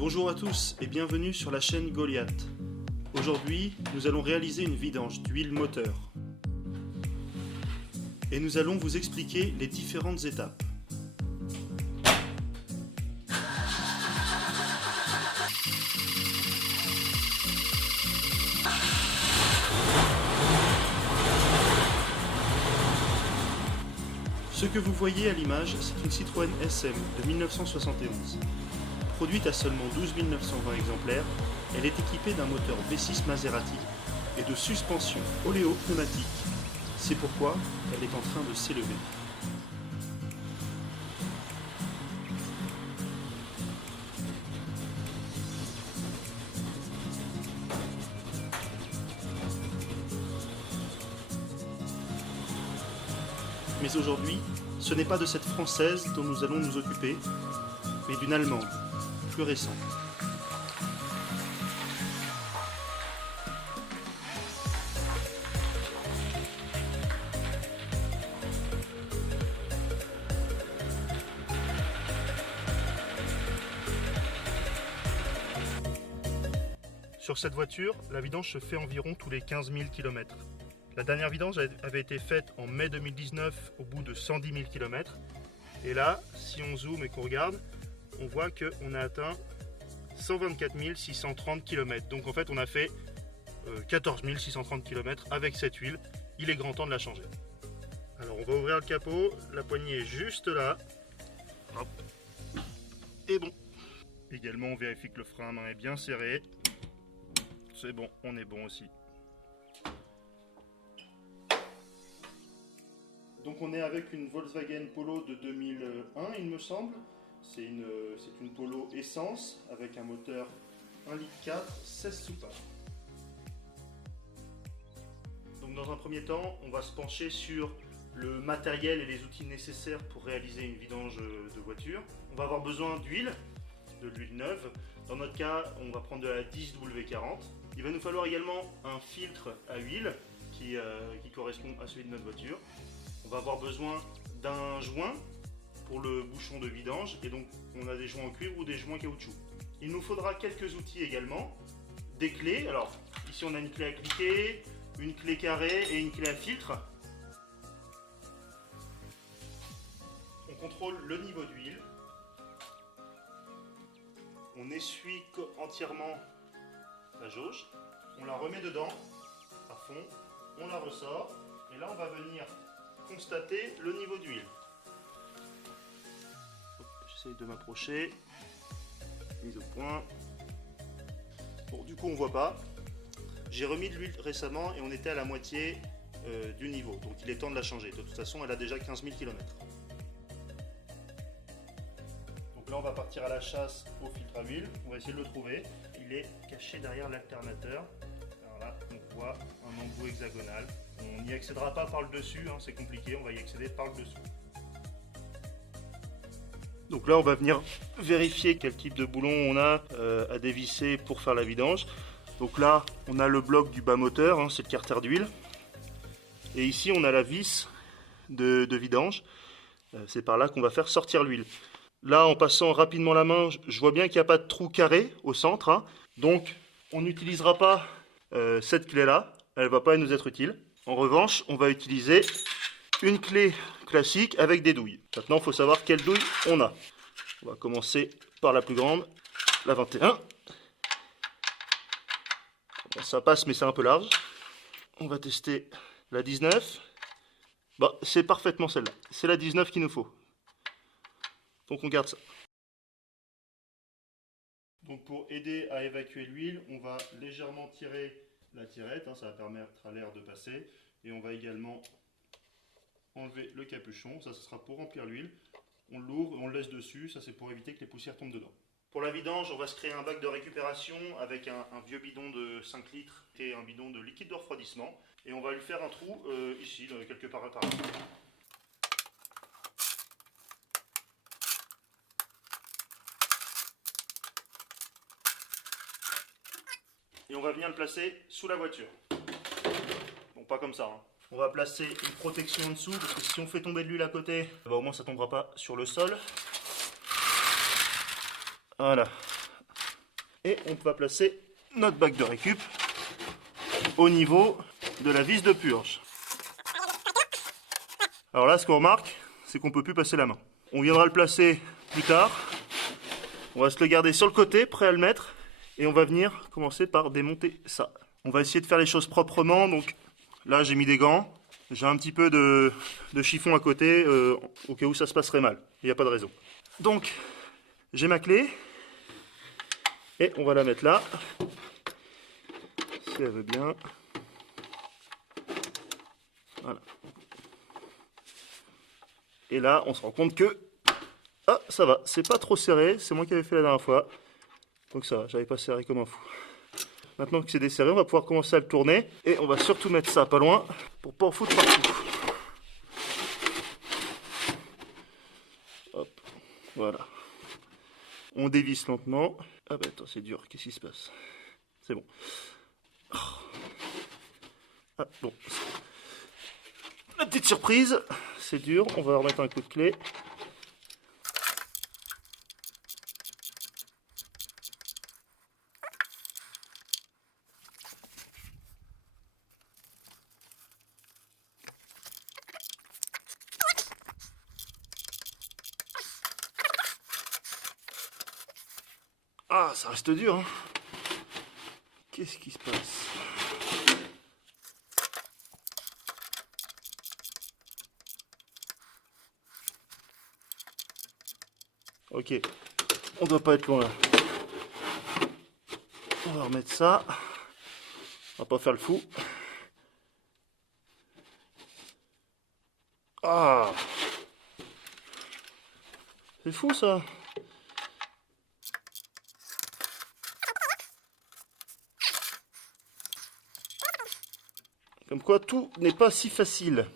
Bonjour à tous et bienvenue sur la chaîne Goliath. Aujourd'hui, nous allons réaliser une vidange d'huile moteur. Et nous allons vous expliquer les différentes étapes. Ce que vous voyez à l'image, c'est une Citroën SM de 1971. Produite à seulement 12 920 exemplaires, elle est équipée d'un moteur V6 Maserati et de suspension oléo-pneumatique. C'est pourquoi elle est en train de s'élever. Mais aujourd'hui, ce n'est pas de cette française dont nous allons nous occuper, mais d'une allemande, plus récente. Sur cette voiture, la vidange se fait environ tous les 15 000 km. La dernière vidange avait été faite en mai 2019 au bout de 110 000 km. Et là, si on zoome et qu'on regarde, on voit qu'on a atteint 124 630 km. Donc en fait, on a fait 14 630 km avec cette huile. Il est grand temps de la changer. Alors on va ouvrir le capot, la poignée est juste là. Hop. Et bon. Également, on vérifie que le frein à main est bien serré. C'est bon, on est bon aussi. Donc on est avec une Volkswagen Polo de 2001, il me semble. C'est une Polo essence avec un moteur 1,4 litre, 16 soupapes. Donc dans un premier temps, on va se pencher sur le matériel et les outils nécessaires pour réaliser une vidange de voiture. On va avoir besoin d'huile, de l'huile neuve. Dans notre cas, on va prendre de la 10W40. Il va nous falloir également un filtre à huile qui correspond à celui de notre voiture. On va avoir besoin d'un joint pour le bouchon de vidange, et donc on a des joints en cuivre ou des joints caoutchouc. Il nous faudra quelques outils également, des clés. Alors ici on a une clé à cliquer, une clé carrée et une clé à filtre. On contrôle le niveau d'huile. On essuie entièrement la jauge, on la remet dedans à fond, on la ressort, et là on va venir constater le niveau d'huile. J'essaye de m'approcher, mise au point. Bon, du coup on voit pas. J'ai remis de l'huile récemment et on était à la moitié du niveau, donc il est temps de la changer. De toute façon elle a déjà 15 000 km. Donc là on va partir à la chasse au filtre à huile, on va essayer de le trouver. Il est caché derrière l'alternateur. Alors là on voit un embout hexagonal. On n'y accédera pas par le dessus, hein, c'est compliqué, on va y accéder par le dessous. Donc là on va venir vérifier quel type de boulon on a à dévisser pour faire la vidange. Donc là on a le bloc du bas moteur, hein, c'est le carter d'huile. Et ici on a la vis de vidange. C'est par là qu'on va faire sortir l'huile. Là en passant rapidement la main, je vois bien qu'il n'y a pas de trou carré au centre. Hein. Donc on n'utilisera pas cette clé là, elle ne va pas nous être utile. En revanche, on va utiliser une clé classique avec des douilles. Maintenant, il faut savoir quelle douille on a. On va commencer par la plus grande, la 21. Bon, ça passe, mais c'est un peu large. On va tester la 19. Bon, c'est parfaitement celle-là. C'est la 19 qu'il nous faut. Donc on garde ça. Donc pour aider à évacuer l'huile, on va légèrement tirer la tirette, hein, ça va permettre à l'air de passer, et on va également enlever le capuchon, ça ce sera pour remplir l'huile. On l'ouvre et on le laisse dessus, ça c'est pour éviter que les poussières tombent dedans. Pour la vidange, on va se créer un bac de récupération avec un vieux bidon de 5 litres et un bidon de liquide de refroidissement, et on va lui faire un trou ici, quelque part par là. Et on va venir le placer sous la voiture. Bon, pas comme ça. Hein. On va placer une protection en dessous, parce que si on fait tomber de l'huile à côté, bah, au moins ça ne tombera pas sur le sol. Voilà. Et on va placer notre bac de récup au niveau de la vis de purge. Alors là, ce qu'on remarque, c'est qu'on ne peut plus passer la main. On viendra le placer plus tard. On va se le garder sur le côté, prêt à le mettre. Et on va venir commencer par démonter ça. On va essayer de faire les choses proprement. Donc là, j'ai mis des gants. J'ai un petit peu de chiffon à côté, au cas où ça se passerait mal. Il n'y a pas de raison. Donc, j'ai ma clé. Et on va la mettre là. Si elle veut bien. Voilà. Et là, on se rend compte que... Ah, ça va. C'est pas trop serré. C'est moi qui avais fait la dernière fois. Donc ça va, j'avais pas serré comme un fou. Maintenant que c'est desserré, on va pouvoir commencer à le tourner. Et on va surtout mettre ça pas loin pour pas en foutre partout. Hop, voilà. On dévisse lentement. Ah bah attends, c'est dur, qu'est-ce qui se passe? C'est bon. Ah bon. La petite surprise, c'est dur, on va remettre un coup de clé. Ah, ça reste dur, hein. Qu'est-ce qui se passe? Ok, on doit pas être loin là. On va remettre ça. On va pas faire le fou. Ah, c'est fou ça. Comme quoi tout n'est pas si facile.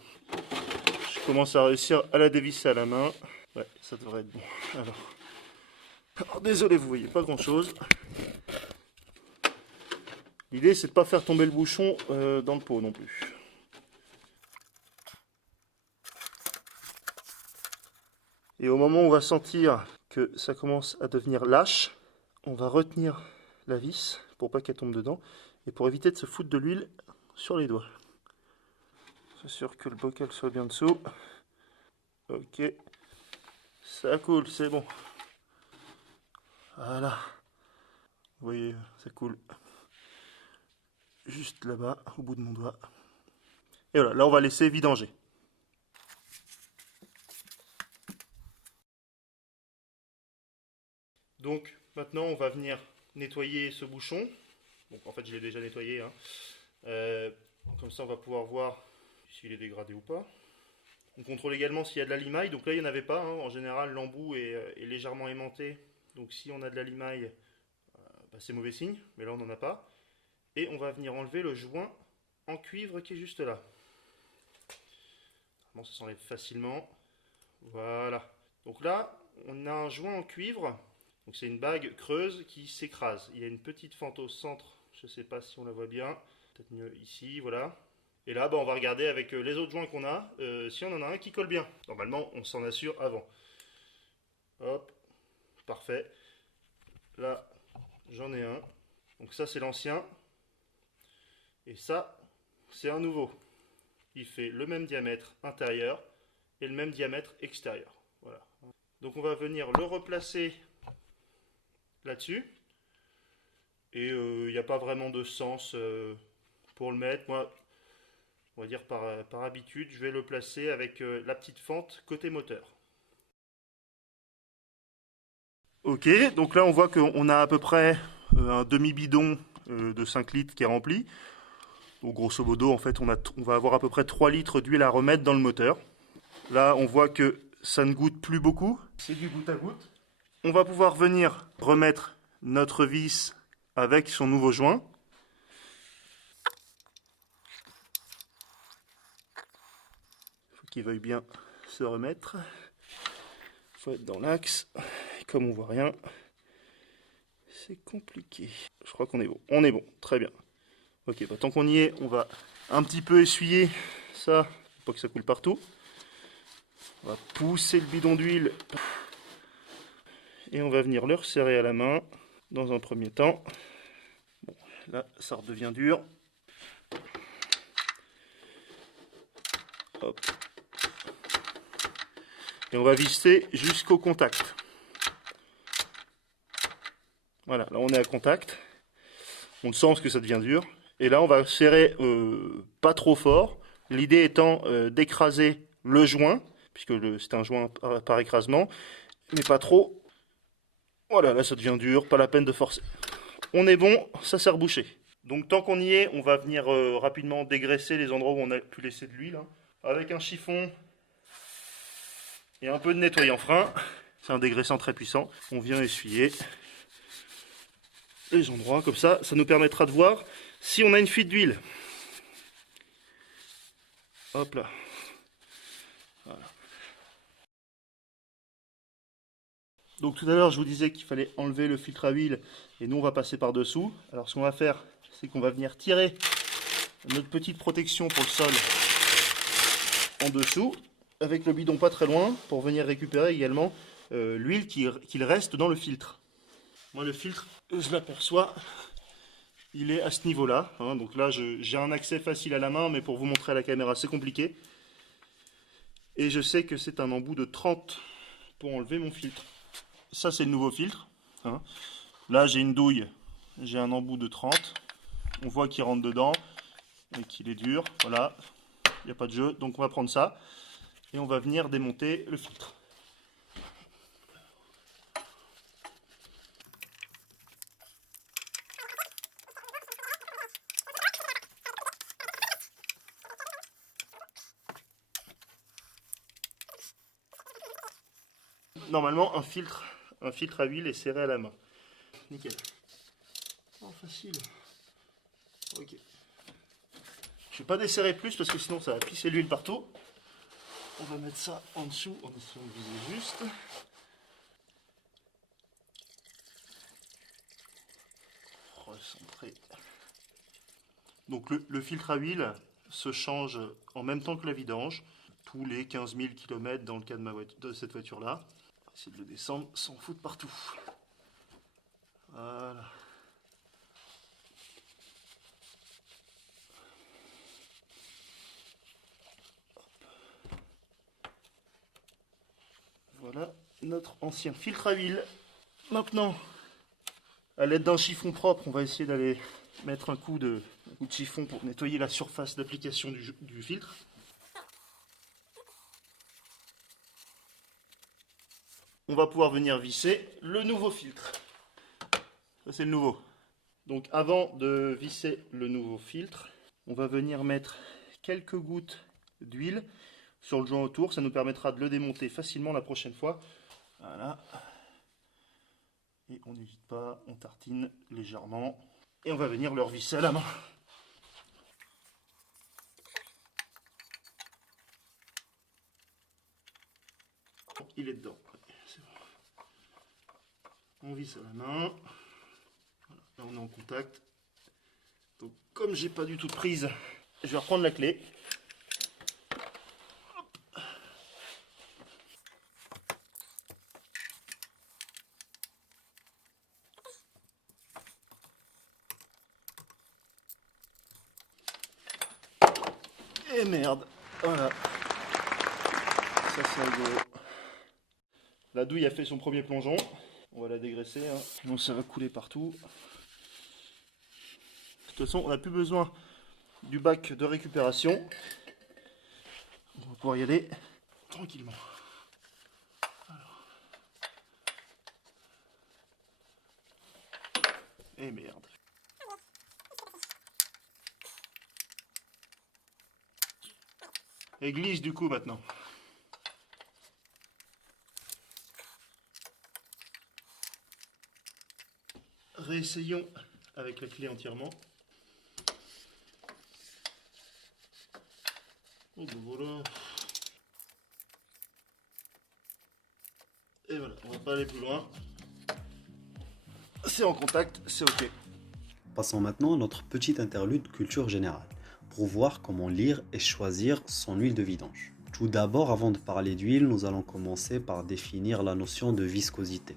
Je commence à réussir à la dévisser à la main. Ouais, ça devrait être bon. Alors désolé, vous voyez pas grand chose. L'idée c'est de pas faire tomber le bouchon dans le pot non plus. Et au moment où on va sentir que ça commence à devenir lâche, on va retenir la vis pour pas qu'elle tombe dedans et pour éviter de se foutre de l'huile sur les doigts. C'est sûr que le bocal soit bien dessous. Ok, ça coule, c'est bon. Voilà. Vous voyez, ça coule juste là-bas, au bout de mon doigt. Et voilà, là on va laisser vidanger. Donc maintenant on va venir nettoyer ce bouchon. Donc en fait je l'ai déjà nettoyé, hein. Comme ça on va pouvoir voir s'il est dégradé ou pas. On contrôle également s'il y a de la limaille. Donc là il n'y en avait pas, hein. En général l'embout est légèrement aimanté. Donc si on a de la limaille, bah, c'est mauvais signe. Mais là on n'en a pas. Et on va venir enlever le joint en cuivre qui est juste là. Bon, ça s'enlève facilement. Voilà. Donc là on a un joint en cuivre. Donc c'est une bague creuse qui s'écrase. Il y a une petite fente au centre, je ne sais pas si on la voit bien, peut-être mieux ici, voilà. Et là, bah, on va regarder avec les autres joints qu'on a, si on en a un qui colle bien. Normalement, on s'en assure avant. Hop, parfait. Là, j'en ai un. Donc ça, c'est l'ancien. Et ça, c'est un nouveau. Il fait le même diamètre intérieur et le même diamètre extérieur. Voilà. Donc on va venir le replacer là-dessus. Et il n'y a pas vraiment de sens pour le mettre. Moi, on va dire par habitude, je vais le placer avec la petite fente côté moteur. Ok, donc là on voit qu'on a à peu près un demi-bidon de 5 litres qui est rempli. Donc grosso modo, en fait, on va avoir à peu près 3 litres d'huile à remettre dans le moteur. Là, on voit que ça ne goûte plus beaucoup. C'est du goutte à goutte. On va pouvoir venir remettre notre vis avec son nouveau joint. Il faut qu'il veuille bien se remettre. Il faut être dans l'axe. Comme on voit rien, c'est compliqué. Je crois qu'on est bon. On est bon, très bien. Ok, bah, tant qu'on y est, on va un petit peu essuyer ça, pour pas que ça coule partout. On va pousser le bidon d'huile et on va venir le resserrer à la main. dans un premier temps. Bon, là, ça redevient dur. Hop. Et on va visser jusqu'au contact. Voilà, là on est à contact. On le sent parce que ça devient dur. Et là on va serrer pas trop fort. L'idée étant d'écraser le joint, puisque c'est un joint par écrasement, mais pas trop. Voilà, là ça devient dur, pas la peine de forcer. On est bon, ça sert bouché. Donc tant qu'on y est, on va venir rapidement dégraisser les endroits où on a pu laisser de l'huile. Hein. Avec un chiffon et un peu de nettoyant frein. C'est un dégraissant très puissant. On vient essuyer les endroits comme ça. Ça nous permettra de voir si on a une fuite d'huile. Hop là. Voilà. Donc tout à l'heure je vous disais qu'il fallait enlever le filtre à huile et nous on va passer par dessous. Alors ce qu'on va faire, c'est qu'on va venir tirer notre petite protection pour le sol en dessous avec le bidon pas très loin pour venir récupérer également l'huile qu'il reste dans le filtre. Moi le filtre, je l'aperçois, il est à ce niveau là, hein, donc là j'ai un accès facile à la main, mais pour vous montrer à la caméra c'est compliqué. Et je sais que c'est un embout de 30 pour enlever mon filtre. Ça c'est le nouveau filtre, hein. Là j'ai une douille, j'ai un embout de 30, on voit qu'il rentre dedans et qu'il est dur, voilà, il n'y a pas de jeu, donc on va prendre ça et on va venir démonter le filtre. Normalement un filtre à huile est serré à la main. Nickel. Oh, facile. Ok. Je ne vais pas desserrer plus parce que sinon ça va pisser l'huile partout. On va mettre ça en dessous en essayant de viser juste. Recentrer. Donc le filtre à huile se change en même temps que la vidange, tous les 15 000 km dans le cas de cette voiture-là. On va essayer de le descendre sans foutre partout. Voilà. Voilà notre ancien filtre à huile. Maintenant, à l'aide d'un chiffon propre, on va essayer d'aller mettre un coup de chiffon pour nettoyer la surface d'application du filtre. On va pouvoir venir visser le nouveau filtre. Ça c'est le nouveau. Donc avant de visser le nouveau filtre, on va venir mettre quelques gouttes d'huile sur le joint autour. Ça nous permettra de le démonter facilement la prochaine fois. Voilà. Et on n'hésite pas, on tartine légèrement. Et on va venir le revisser à la main. Il est dedans. C'est bon. On visse à la main. Voilà. Là on est en contact. Donc comme j'ai pas du tout de prise, je vais reprendre la clé. Et merde, voilà. Ça c'est rigolo. La douille a fait son premier plongeon. On va la dégraisser, hein. Sinon ça va couler partout. De toute façon, on n'a plus besoin du bac de récupération. On va pouvoir y aller tranquillement. Alors. Et merde. Et glisse du coup maintenant. Réessayons avec la clé entièrement. Oh ben voilà. Et voilà, on va pas aller plus loin. C'est en contact, c'est ok. Passons maintenant à notre petite interlude culture générale, pour voir comment lire et choisir son huile de vidange. Tout d'abord, avant de parler d'huile, nous allons commencer par définir la notion de viscosité.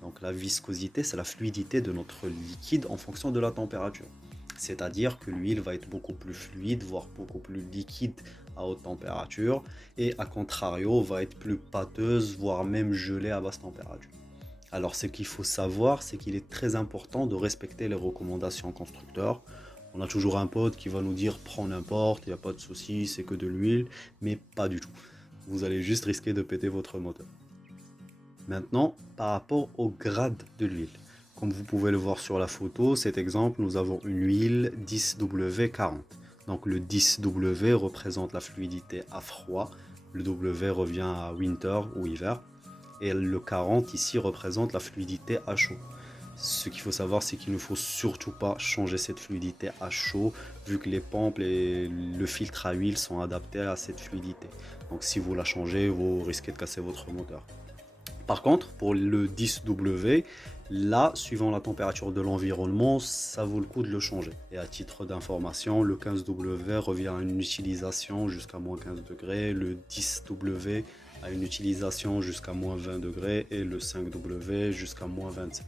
Donc la viscosité, c'est la fluidité de notre liquide en fonction de la température. C'est-à-dire que l'huile va être beaucoup plus fluide, voire beaucoup plus liquide à haute température, et à contrario, va être plus pâteuse, voire même gelée à basse température. Alors ce qu'il faut savoir, c'est qu'il est très important de respecter les recommandations constructeurs. On a toujours un pote qui va nous dire prends n'importe, il n'y a pas de souci, c'est que de l'huile, mais pas du tout. Vous allez juste risquer de péter votre moteur. Maintenant, par rapport au grade de l'huile. Comme vous pouvez le voir sur la photo, cet exemple, nous avons une huile 10W40. Donc le 10W représente la fluidité à froid, le W revient à winter ou hiver, et le 40 ici représente la fluidité à chaud. Ce qu'il faut savoir, c'est qu'il ne faut surtout pas changer cette fluidité à chaud, vu que les pompes et le filtre à huile sont adaptés à cette fluidité. Donc si vous la changez, vous risquez de casser votre moteur. Par contre, pour le 10W, là, suivant la température de l'environnement, ça vaut le coup de le changer. Et à titre d'information, le 15W revient à une utilisation jusqu'à moins 15 degrés, le 10W à une utilisation jusqu'à moins 20 degrés et le 5W jusqu'à moins 25.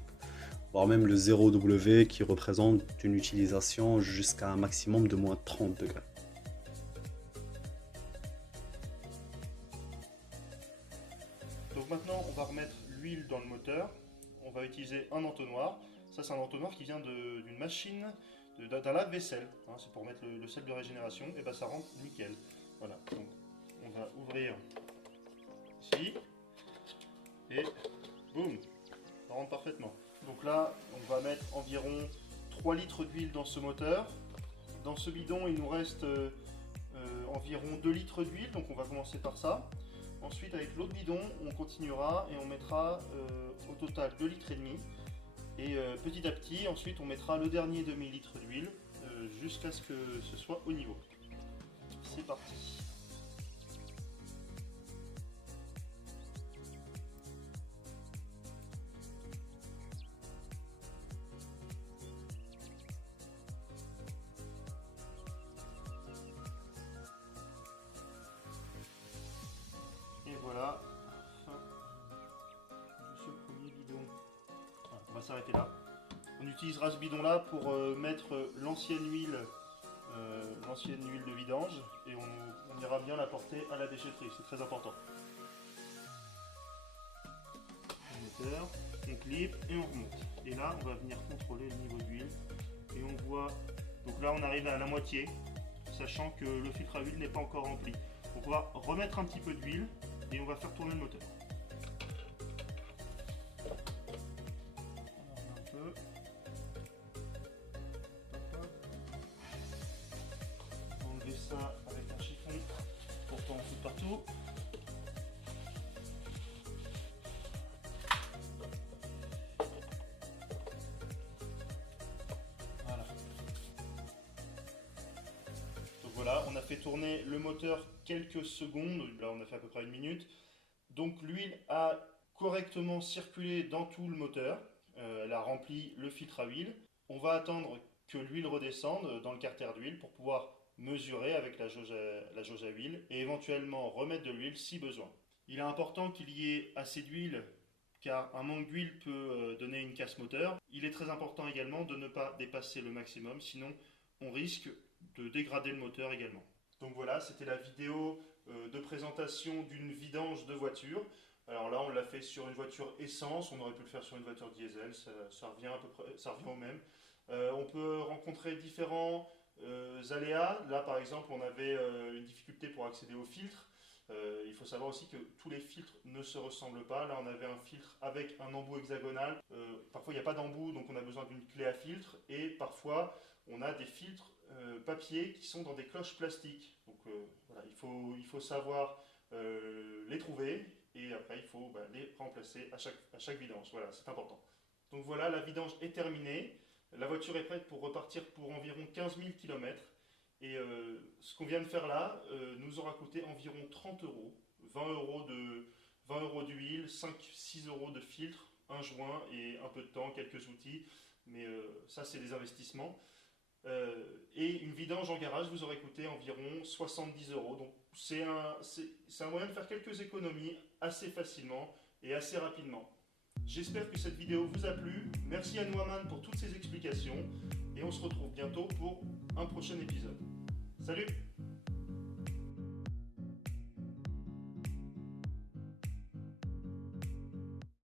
Voire même le 0W qui représente une utilisation jusqu'à un maximum de moins 30 degrés. Donc maintenant, on va remettre l'huile dans le moteur. On va utiliser un entonnoir. Ça, c'est un entonnoir qui vient d'une machine, d'un lave-vaisselle. Hein, c'est pour mettre le sel de régénération. Et ben ça rentre nickel. Voilà. Donc, on va ouvrir ici. Et boum, ça rentre parfaitement. Donc là, on va mettre environ 3 litres d'huile dans ce moteur. Dans ce bidon, il nous reste environ 2 litres d'huile. Donc on va commencer par ça. Ensuite, avec l'autre bidon, on continuera et on mettra au total 2 litres et demi. Et petit à petit, ensuite, on mettra le dernier demi-litre d'huile jusqu'à ce que ce soit au niveau. C'est parti. Et voilà, fin de ce premier bidon. Voilà, on va s'arrêter là. On utilisera ce bidon là pour mettre l'ancienne huile de vidange et on ira bien la porter à la déchetterie, c'est très important. On clip et on remonte. Et là on va venir contrôler le niveau d'huile et on voit, donc là on arrive à la moitié, sachant que le filtre à huile n'est pas encore rempli. Donc on va remettre un petit peu d'huile et on va faire tourner le moteur. Un peu. Enlever ça avec un chiffon pour pas en foutre partout. Voilà. Donc voilà, on a fait tourner le moteur quelques secondes, là on a fait à peu près 1 minute. Donc l'huile a correctement circulé dans tout le moteur, elle a rempli le filtre à huile. On va attendre que l'huile redescende dans le carter d'huile pour pouvoir mesurer avec la jauge à huile et éventuellement remettre de l'huile si besoin. Il est important qu'il y ait assez d'huile car un manque d'huile peut donner une casse moteur. Il est très important également de ne pas dépasser le maximum, sinon on risque de dégrader le moteur également. Donc voilà, c'était la vidéo de présentation d'une vidange de voiture. Alors là, on l'a fait sur une voiture essence, on aurait pu le faire sur une voiture diesel, ça revient à peu près, ça revient au même. On peut rencontrer différents aléas. Là, par exemple, on avait une difficulté pour accéder au filtre. Il faut savoir aussi que tous les filtres ne se ressemblent pas. Là, on avait un filtre avec un embout hexagonal. Parfois, il n'y a pas d'embout, donc on a besoin d'une clé à filtre. Et parfois, on a des filtres papier qui sont dans des cloches plastiques. Donc voilà, il faut savoir les trouver et après il faut les remplacer à chaque vidange. Voilà, c'est important. Donc voilà, la vidange est terminée. La voiture est prête pour repartir pour environ 15 000 km. Et ce qu'on vient de faire là nous aura coûté environ 30 euros. 20 euros d'huile, 5-6 euros de filtre, un joint et un peu de temps, quelques outils. Mais ça, c'est des investissements. Et une vidange en garage vous aurait coûté environ 70 euros. Donc c'est un moyen de faire quelques économies assez facilement et assez rapidement. J'espère que cette vidéo vous a plu. Merci à Nouaman pour toutes ces explications et on se retrouve bientôt pour un prochain épisode. Salut!